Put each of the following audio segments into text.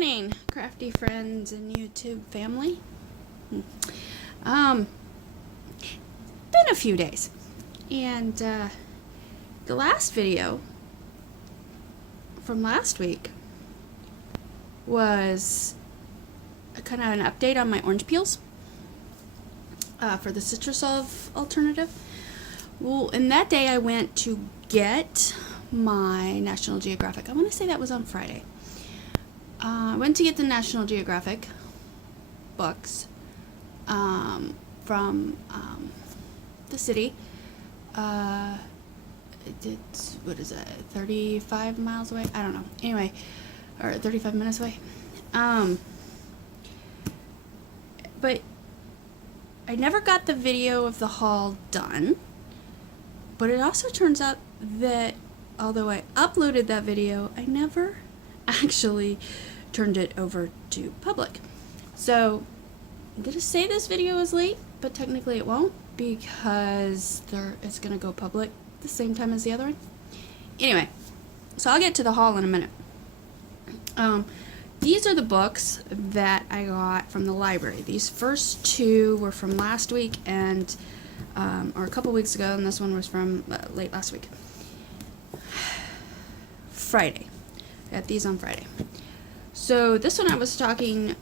morning, crafty friends and YouTube family. Been a few days, and the last video from last week was kind of an update on my orange peels for the citrus alternative. Well, and that day I went to get my National Geographic. I want to say that was on Friday. I went to get the National Geographic books from the city. It's, what is it, 35 miles away? I don't know. Anyway, or 35 minutes away. But I never got the video of the haul done. But it also turns out that although I uploaded that video, I never actually turned it over to public. So I'm gonna say this video is late, but technically it won't because it's gonna go public the same time as the other one. Anyway, so I'll get to the haul in a minute. These are the books that I got from the library. These first two were from last week and or a couple weeks ago, and this one was from late last week. Friday. I got these on Friday. So this one I was talking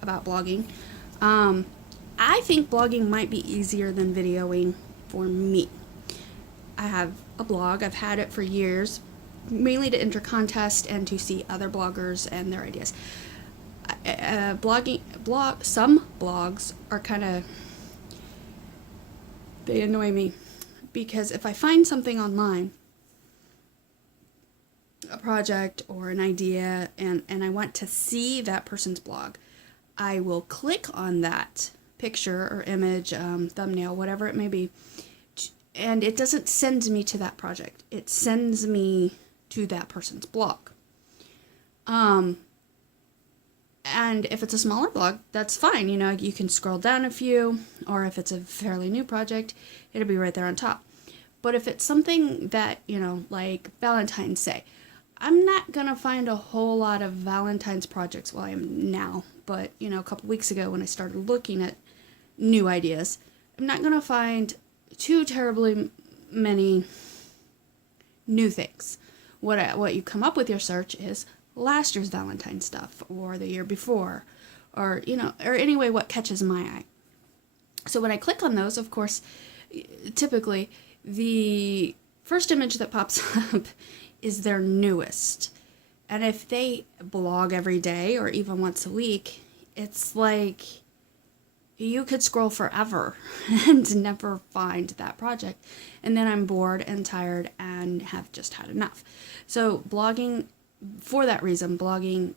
about blogging. I think blogging might be easier than videoing for me. I have a blog. I've had it for years, mainly to enter contests and to see other bloggers and their ideas. Some blogs are kind of, they annoy me because if I find something online, a project or an idea, and I want to see that person's blog, I will click on that picture or image, thumbnail, whatever it may be, and it doesn't send me to that project. It sends me to that person's blog. And if it's a smaller blog, that's fine. You know, you can scroll down a few, or if it's a fairly new project, it'll be right there on top. But if it's something that, you know, like Valentine's Day, I'm not going to find a whole lot of Valentine's projects, well, I am now, but, you know, a couple weeks ago when I started looking at new ideas, I'm not going to find too terribly many new things. What you come up with your search is last year's Valentine's stuff, or the year before, or, you know, or anyway, what catches my eye. So when I click on those, of course, typically the first image that pops up is their newest. And if they blog every day or even once a week, it's like you could scroll forever and never find that project. And then I'm bored and tired and have just had enough. So blogging, for that reason, blogging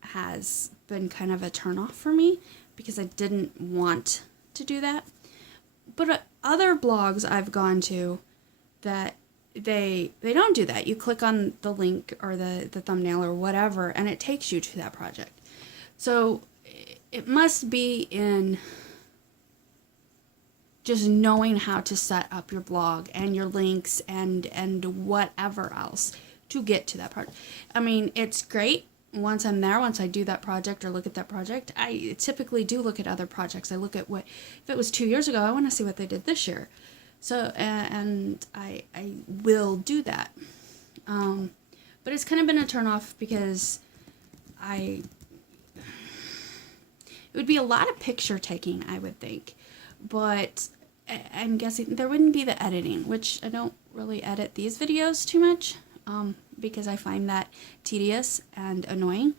has been kind of a turnoff for me because I didn't want to do that. But other blogs I've gone to that they don't do that. You click on the link or the thumbnail or whatever, and it takes you to that project. So it must be in just knowing how to set up your blog and your links and whatever else to get to that project. I mean, it's great. Once I'm there, once I do that project or look at that project, I typically do look at other projects. I look at what, if it was 2 years ago, I want to see what they did this year. So, and I will do that. But it's kind of been a turnoff because it would be a lot of picture taking, I would think. But I'm guessing there wouldn't be the editing, which I don't really edit these videos too much. Because I find that tedious and annoying.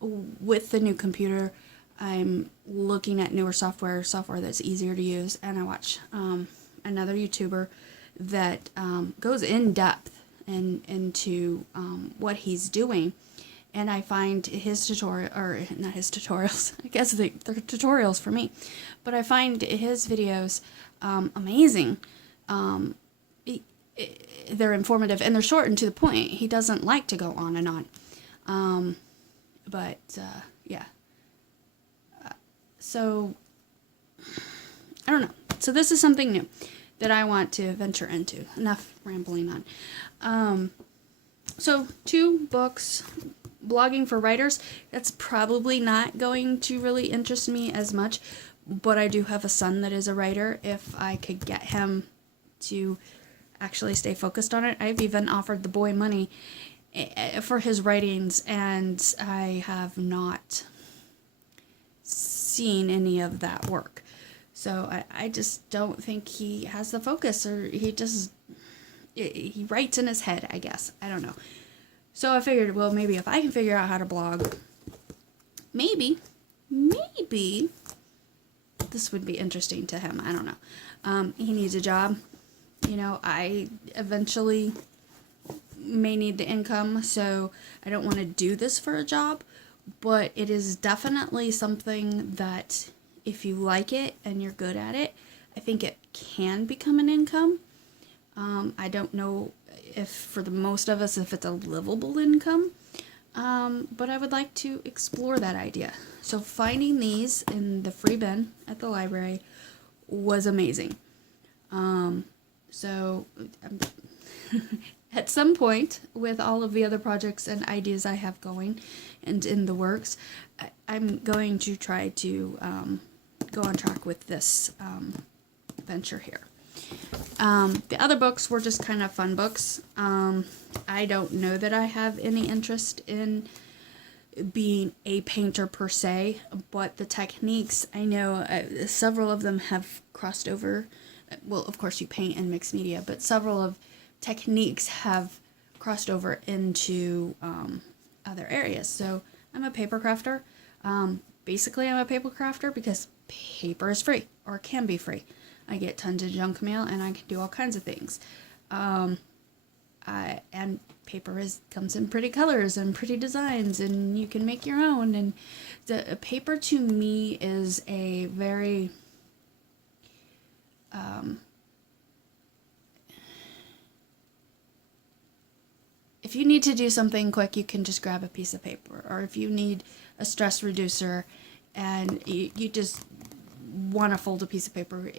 With the new computer, I'm looking at newer software that's easier to use, and I watch another YouTuber that goes in depth into what he's doing, and I find his tutorial, or not his tutorials, I guess they're tutorials for me, but I find his videos amazing. They're informative and they're short and to the point. He doesn't like to go on and on. Yeah. So, I don't know. So this is something new that I want to venture into. Enough rambling on. So 2 books, blogging for writers, that's probably not going to really interest me as much, but I do have a son that is a writer. If I could get him to actually stay focused on it, I've even offered the boy money for his writings, and I have not seen any of that work. So I just don't think he has the focus, or he writes in his head, I guess. I don't know. So I figured, well, maybe if I can figure out how to blog, maybe this would be interesting to him. I don't know. He needs a job. I eventually may need the income, so I don't want to do this for a job, but it is definitely something that if you like it and you're good at it, I think it can become an income. I don't know if for the most of us, if it's a livable income, but I would like to explore that idea. So finding these in the free bin at the library was amazing. At some point, with all of the other projects and ideas I have going and in the works, I'm going to try to go on track with this venture here. The other books were just kind of fun books. I don't know that I have any interest in being a painter per se, but the techniques, I know several of them have crossed over. Well, of course you paint and mix media, but several of techniques have crossed over into other areas. So I'm a paper crafter. Basically I'm a paper crafter because paper is free, or can be free. I get tons of junk mail and I can do all kinds of things. And paper comes in pretty colors and pretty designs, and you can make your own. And the paper to me is a very if you need to do something quick, you can just grab a piece of paper. Or if you need a stress reducer and you just want to fold a piece of paper.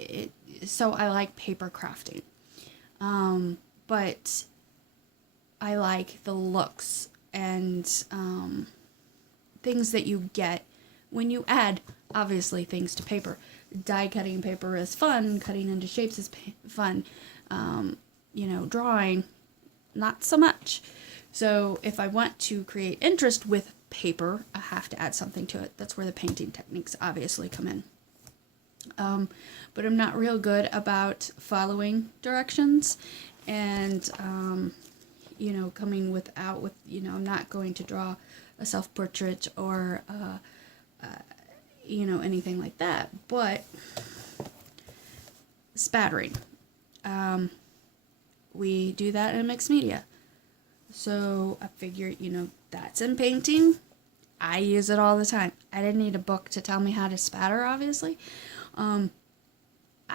So I like paper crafting. But I like the looks and things that you get when you add, obviously, things to paper. Die cutting paper is fun. Cutting into shapes is fun. Drawing, not so much. So if I want to create interest with paper, I have to add something to it. That's where the painting techniques obviously come in. But I'm not real good about following directions and, coming I'm not going to draw a self-portrait or, anything like that. But spattering, we do that in mixed media. So I figured, that's in painting. I use it all the time. I didn't need a book to tell me how to spatter, obviously. I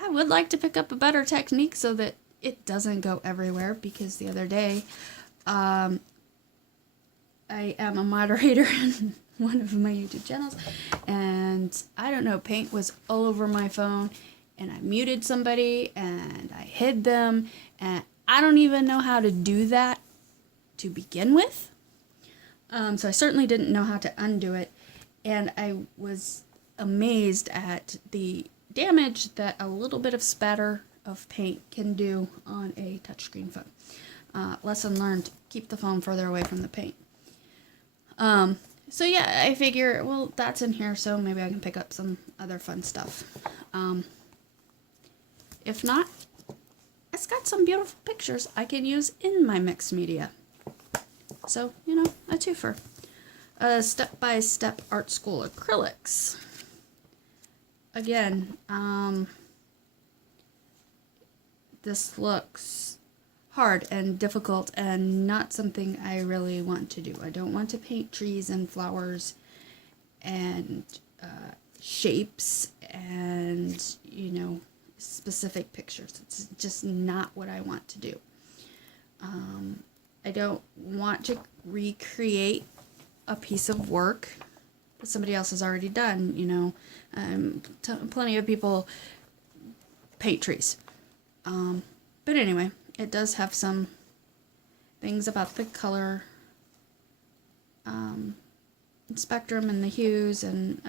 would like to pick up a better technique so that it doesn't go everywhere, because the other day, I am a moderator in one of my YouTube channels, and I don't know, paint was all over my phone, and I muted somebody, and I hid them, and I don't even know how to do that to begin with. So I certainly didn't know how to undo it, and I was amazed at the damage that a little bit of spatter of paint can do on a touchscreen phone. Lesson learned, keep the phone further away from the paint. So yeah, I figure, well, that's in here, so maybe I can pick up some other fun stuff. If not, it's got some beautiful pictures I can use in my mixed media. So, a twofer. Step-by-step art school acrylics. Again, this looks hard and difficult and not something I really want to do. I don't want to paint trees and flowers and shapes and, specific pictures. It's just not what I want to do. I don't want to recreate a piece of work that somebody else has already done, plenty of people paint trees. But anyway, it does have some things about the color spectrum and the hues and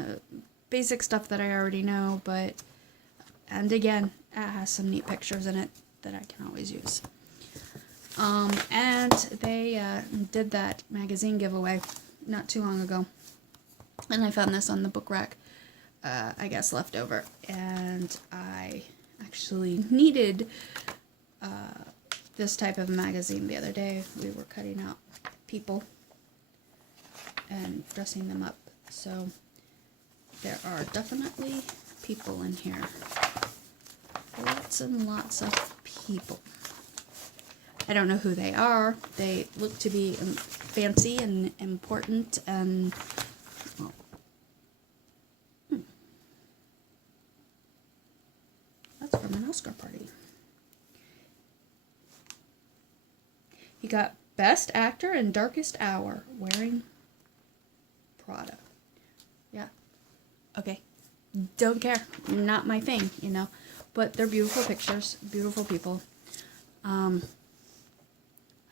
basic stuff that I already know, and again, it has some neat pictures in it that I can always use. And they did that magazine giveaway not too long ago, and I found this on the book rack, I guess leftover, and I actually needed this type of magazine the other day. We were cutting out people and dressing them up, so there are definitely people in here. Lots and lots of people. I don't know who they are. They look to be fancy and important, and well, that's from an Oscar party. He got Best Actor in Darkest Hour wearing Prada. Yeah. Okay. Don't care. Not my thing, you know. But they're beautiful pictures, beautiful people. I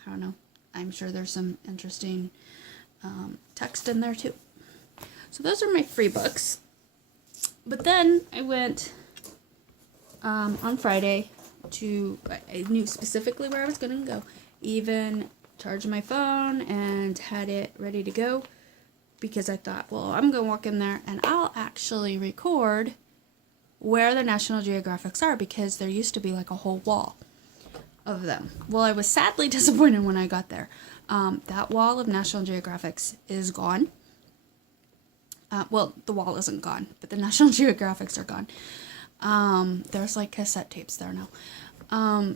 don't know. I'm sure there's some interesting text in there too. So those are my free books. But then I went on Friday I knew specifically where I was going to go. Even charged my phone and had it ready to go, because I thought, well, I'm going to walk in there and I'll actually record where the National Geographics are, because there used to be like a whole wall of them. Well, I was sadly disappointed when I got there. That wall of National Geographics is gone. Well, the wall isn't gone, but the National Geographics are gone. There's like cassette tapes there now.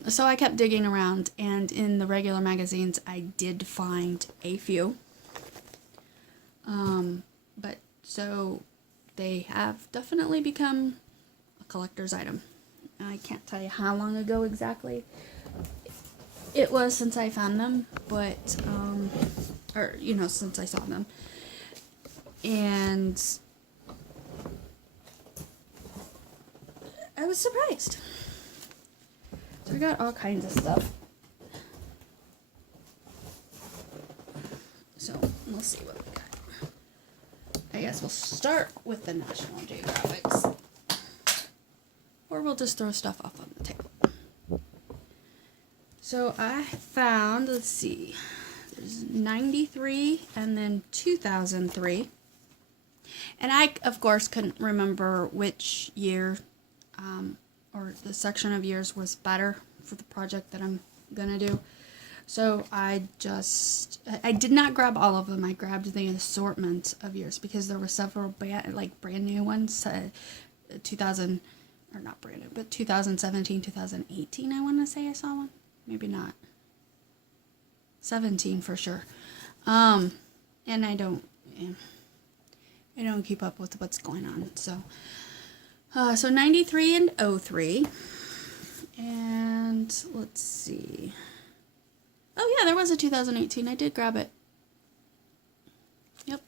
So I kept digging around, and in the regular magazines I did find a few. But so they have definitely become a collector's item. I can't tell you how long ago exactly it was since I found them, but, or, you know, since I saw them. And I was surprised. So we got all kinds of stuff. So we'll see what we got. I guess we'll start with the National Geographics. Or we'll just throw stuff off on the table. So I found, let's see, there's 93 and then 2003. And I, of course, couldn't remember which year or the section of years was better for the project that I'm going to do. So I did not grab all of them. I grabbed the assortment of years because there were several brand new ones, 2000, or not brand new, but 2017, 2018, I want to say I saw one. Maybe not. 17 for sure. And I don't keep up with what's going on. So 93 and 03. And let's see. Oh yeah, there was a 2018. I did grab it. Yep.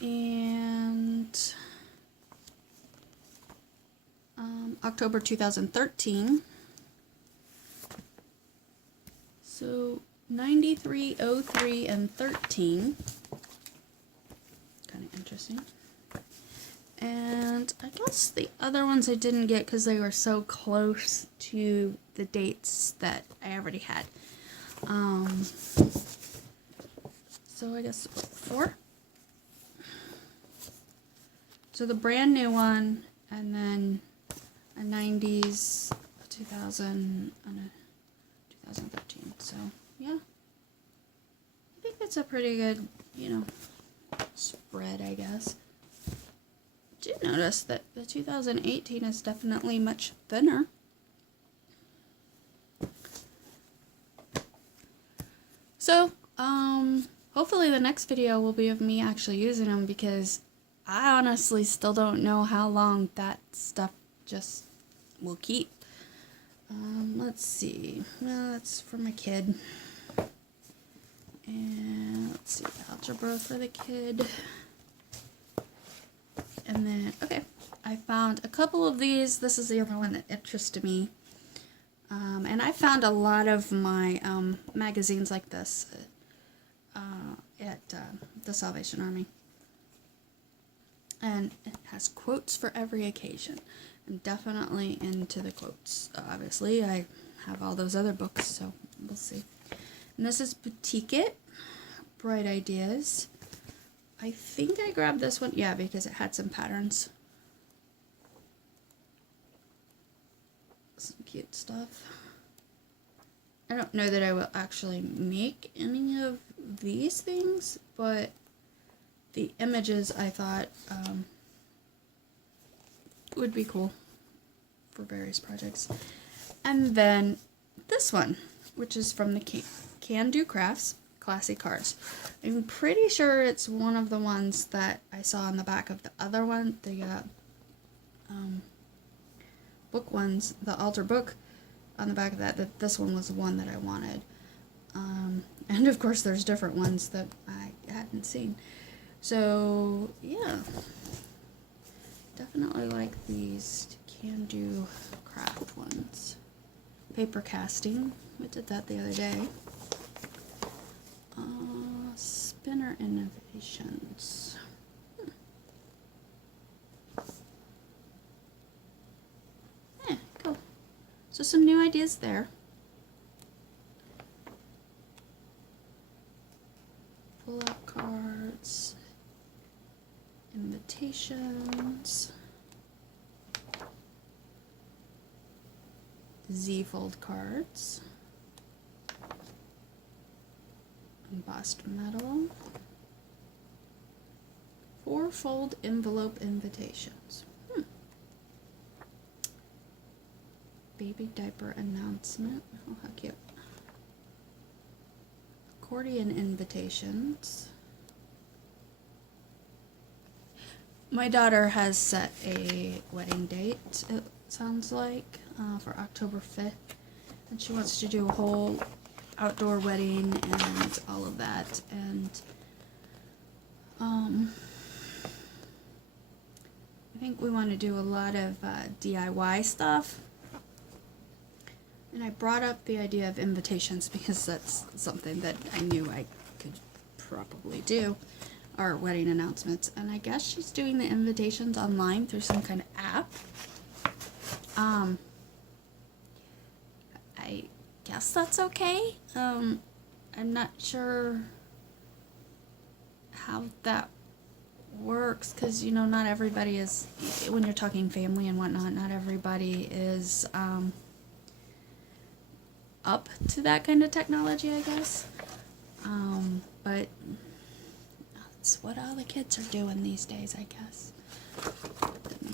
And October 2013. So 93, 03, and 13. Kind of interesting. And I guess the other ones I didn't get because they were so close to the dates that I already had. So I guess 4. So the brand new one, and then a 90s, a 2000, and a 2013. So yeah, I think that's a pretty good, spread, I guess. Did notice that the 2018 is definitely much thinner. So, hopefully the next video will be of me actually using them, because I honestly still don't know how long that stuff just will keep. Let's see. Well, that's for my kid. And let's see, algebra for the kid. And then, okay, I found a couple of these. This is the other one that interested me. And I found a lot of my magazines like this at the Salvation Army. And it has quotes for every occasion. I'm definitely into the quotes. Obviously, I have all those other books, so we'll see. And this is Boutique It, Bright Ideas. I think I grabbed this one, yeah, because it had some patterns. Some cute stuff. I don't know that I will actually make any of these things, but the images I thought would be cool for various projects. And then this one, which is from the Can Do Crafts Classy Cards. I'm pretty sure it's one of the ones that I saw on the back of the other one, the book ones, the altar book on the back of that this one was the one that I wanted. And of course there's different ones that I hadn't seen. So yeah, definitely like these Can Do Craft ones. Paper casting, we did that the other day. Spinner Innovations. Yeah, cool. So some new ideas there. Pull-out cards. Invitations. Z-fold cards. Embossed metal. 4-fold envelope invitations. Baby diaper announcement. Oh, how cute. Accordion invitations. My daughter has set a wedding date, it sounds like, for October 5th. And she wants to do a whole outdoor wedding and all of that. And I think we want to do a lot of DIY stuff. And I brought up the idea of invitations because that's something that I knew I could probably do, our wedding announcements. And I guess she's doing the invitations online through some kind of app. I guess that's okay. I'm not sure how that works because, you know, not everybody is, when you're talking family and whatnot, not everybody is up to that kind of technology, I guess. But that's what all the kids are doing these days, I guess.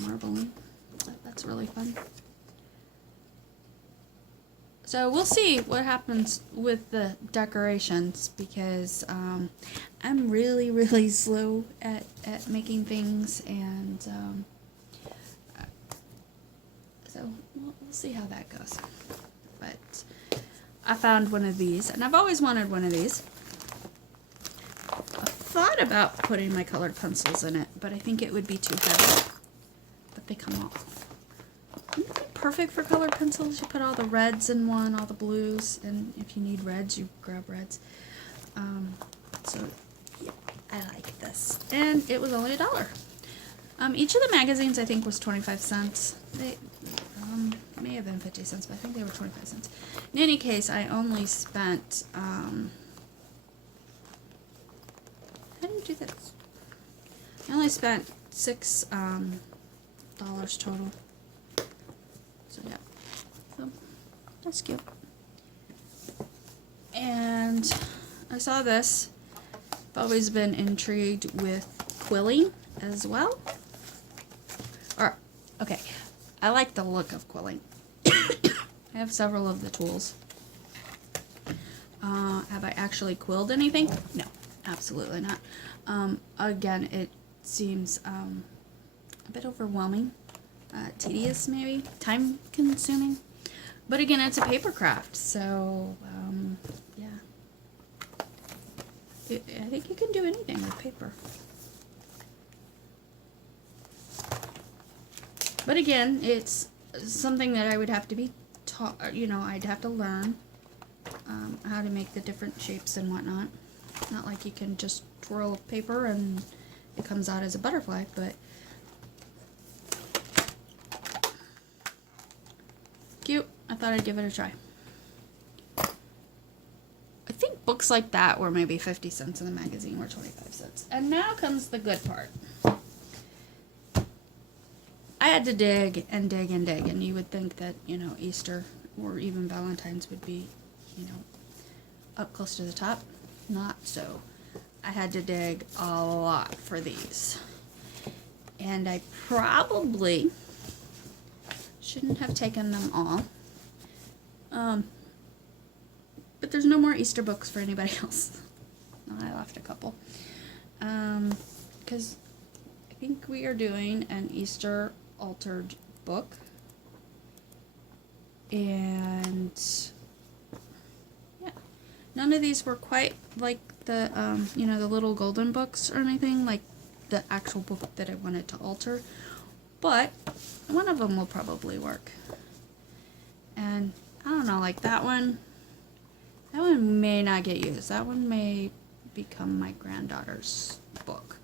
Marbling. That's really fun. So we'll see what happens with the decorations because I'm really, really slow at making things, and so we'll see how that goes. But I found one of these, and I've always wanted one of these. I thought about putting my colored pencils in it, but I think it would be too heavy. But they come off. Isn't it perfect for colored pencils? You put all the reds in one, all the blues, and if you need reds, you grab reds. So yeah, I like this, and it was only $1. Each of the magazines I think was 25 cents. They may have been 50 cents, but I think they were 25 cents. In any case, I only spent how do you do this? I only spent $6 total. So yeah, so that's cute. And I saw this. I've always been intrigued with quilling as well. Or, okay, I like the look of quilling. I have several of the tools. Have I actually quilled anything? No, absolutely not. Again, it seems a bit overwhelming. Tedious, maybe, time consuming, but again, it's a paper craft, so yeah, I think you can do anything with paper. But again, it's something that I would have to be you know, I'd have to learn how to make the different shapes and whatnot. Not like you can just twirl paper and it comes out as a butterfly, but cute. I thought I'd give it a try. I think books like that were maybe 50 cents in the magazine, were 25 cents. And now comes the good part. I had to dig and dig and dig, and you would think that, you know, Easter or even Valentine's would be, you know, up close to the top. Not so. I had to dig a lot for these. And I probably shouldn't have taken them all. But there's no more Easter books for anybody else. I left a couple. Because I think we are doing an Easter altered book. And yeah, none of these were quite like the, you know, the little golden books or anything, like the actual book that I wanted to alter. But one of them will probably work. And I don't know, like that one may not get used. That one may become my granddaughter's book.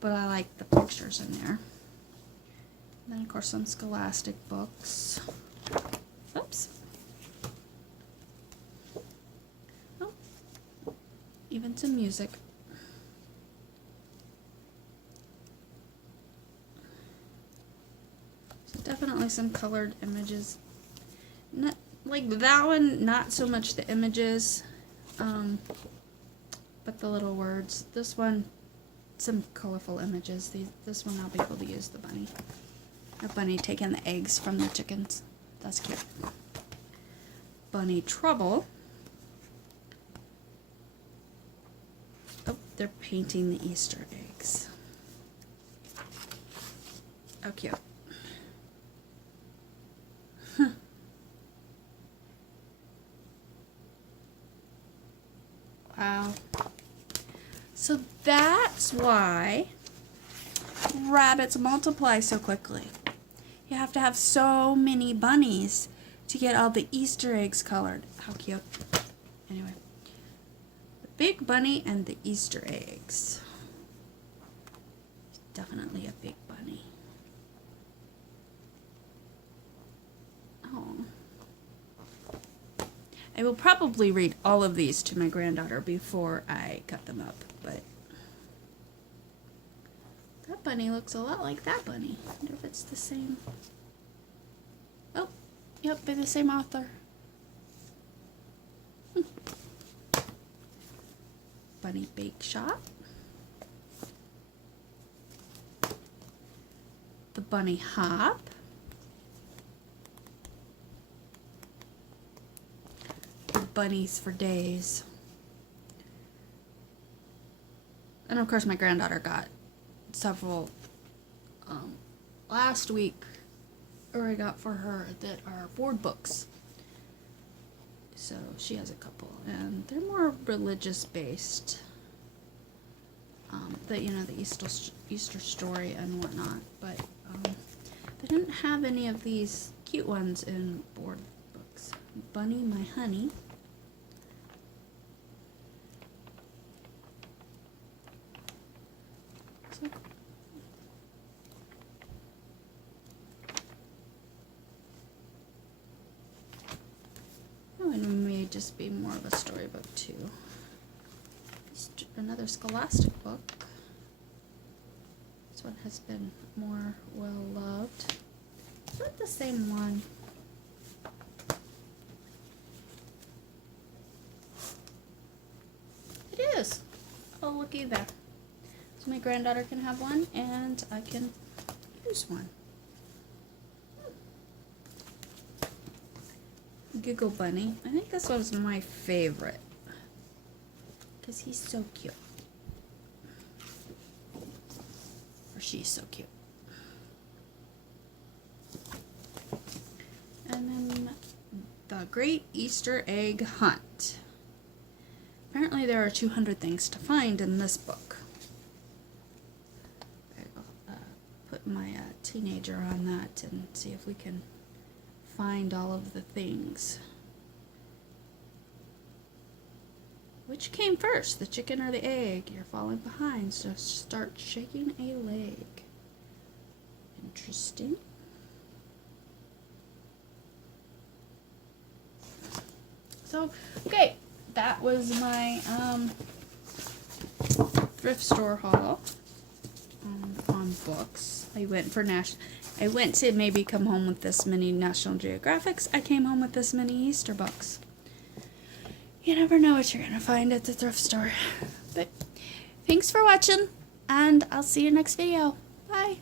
But I like the pictures in there. And then, of course, some Scholastic books. Oops. Oh. Even some music. So definitely some colored images. Not, like that one, not so much the images, but the little words. This one, some colorful images. This one I'll be able to use the bunny. A bunny taking the eggs from the chickens. That's cute. Bunny Trouble. Oh, they're painting the Easter eggs. Oh, cute. Wow. So that's why rabbits multiply so quickly. You have to have so many bunnies to get all the Easter eggs colored. How cute. Anyway. The big bunny and the Easter eggs. Definitely a big bunny. Oh. I will probably read all of these to my granddaughter before I cut them up, but that bunny looks a lot like that bunny. I wonder if it's the same. Oh, yep, by the same author. Bunny Bake Shop. The Bunny Hop. Bunnies for Days. And of course my granddaughter got several last week, or I got for her, that are board books. So she has a couple, and they're more religious based. The, you know, the Easter story and whatnot, but they didn't have any of these cute ones in board books. Bunny My Honey. Oh, and it may just be more of a storybook too. Another Scholastic book. This one has been more well loved. Is that the same one? It is. Oh, looky there. So my granddaughter can have one, and I can use one. Giggle Bunny. I think this one's my favorite because he's so cute. Or she's so cute. And then The Great Easter Egg Hunt. Apparently there are 200 things to find in this book. I'll put my teenager on that and see if we can find all of the things. Which came first, the chicken or the egg? You're falling behind, so start shaking a leg. Interesting. So, okay, that was my thrift store haul on books. I went to maybe come home with this many National Geographics. I came home with this many Easter books. You never know what you're going to find at the thrift store. But thanks for watching, and I'll see you next video. Bye.